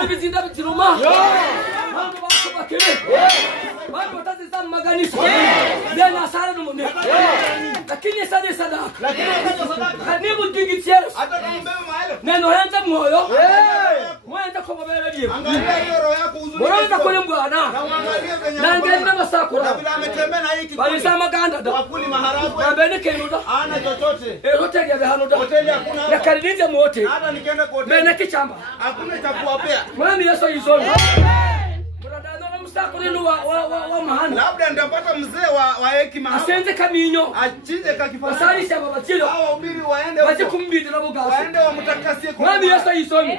Bali bizinda bitiruma. Mambo bako bakire. Bali watazizana maganisho. Nena asara numune. Lakini sadaka. Lakini sadaka. Kanibu digitiere. Hata kumbeba mahali. Neno henda moyo. Mwenda kwa baba ndiye. Angalia hiyo roho yako uzuri. Mwenda kwa bwana. Na uangalie venye. Na ngeni masakura. Na bila ametembea na hiki. Bali sama ganda da. Wakuli maharagwe. Na bene kenuda. Ana chochote. Hoteli ya behanoda. Hoteli hakuna. Na karidinje mote. Hata nikienda kwa hoteli. Bene kichamba. Hakuna cha kuwapea. Mwami Yesu yizoni. Mradano msakuri wa mahana. Labda ndapata mzee wa hekima. Asenze kaminyo. Achinje kakifanya. Wasalisha baba chilo. Hao ubiri waende. Waje kumbidi na bugasi. Waende wamtakasie kwa. Mwami Yesu yizoni.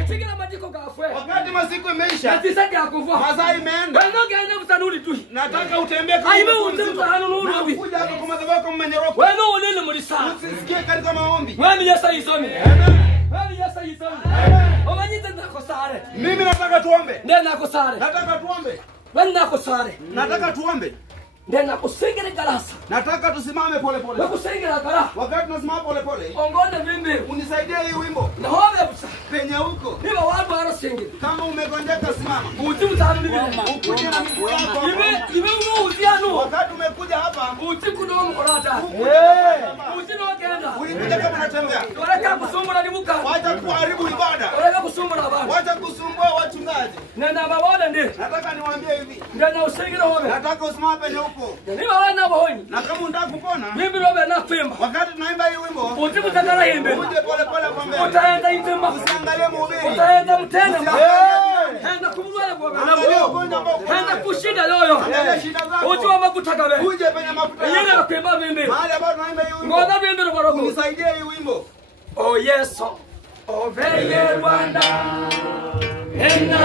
Achigira majiko gafwe. Wakati masiku imeisha. Natisaki akuvua. Masaa imeenda. Weno gane mtanuli tu. Nataka utembee kama. Aibe utemta hanu nuru. Kuja hapa kwa madhabahu mmenyoroka. Weno ulele mulisa. Usisikie katika maombi. Mwami Yesu yizoni. Mwami Yesu yizoni. Omanyite ndakosare. Mimi nataka tuombe. Ndena kosare. Nataka tuombe. Wenda kosare. Nataka tuombe. Ndena kusengere garasa. Nataka tusimame pole pole. Kusengera gara. Wakati tunasimama pole pole. Ongone vimbi. Unisaidie hii wimbo. Na hobe busa. Penye huko. Niba watu arasengera. Kama umegonjeka simama. Uti utanu bibi. Ukuje na miguu yako. Ibe uziano. Wakati umekuja hapa. Uti kuno mkorata. Uti no genda. Ulikuja kama unatembea. Oreka kusumbura libuka. Wacha kuharibu ibada. Oreka kusumbura abantu. Wacha kusumbua wachungaji. Nenda babona ndi. Nataka niwaambie hivi. Ndena usengera hobe. Nataka usimame penye huko. Niba wana bohoni. Na kama unataka kupona. Bibi robe na kwimba. Wakati tunaimba hii wimbo. Uti kutakara yembe. Uje pole pole kwa mbele. Utaenda itemba. Usiangalie mhubiri. Utaenda mtenda. Henda kumugala kwa bana. Henda kushinda yoyo. Uti wa makutaka be. Uje penye mafuta. Yeye akwimba bimbi. Mahali ambapo tunaimba hii wimbo. Ngoda bimbi robo. Unisaidie hii wimbo. Oh yes. Oh veye Rwanda. Ena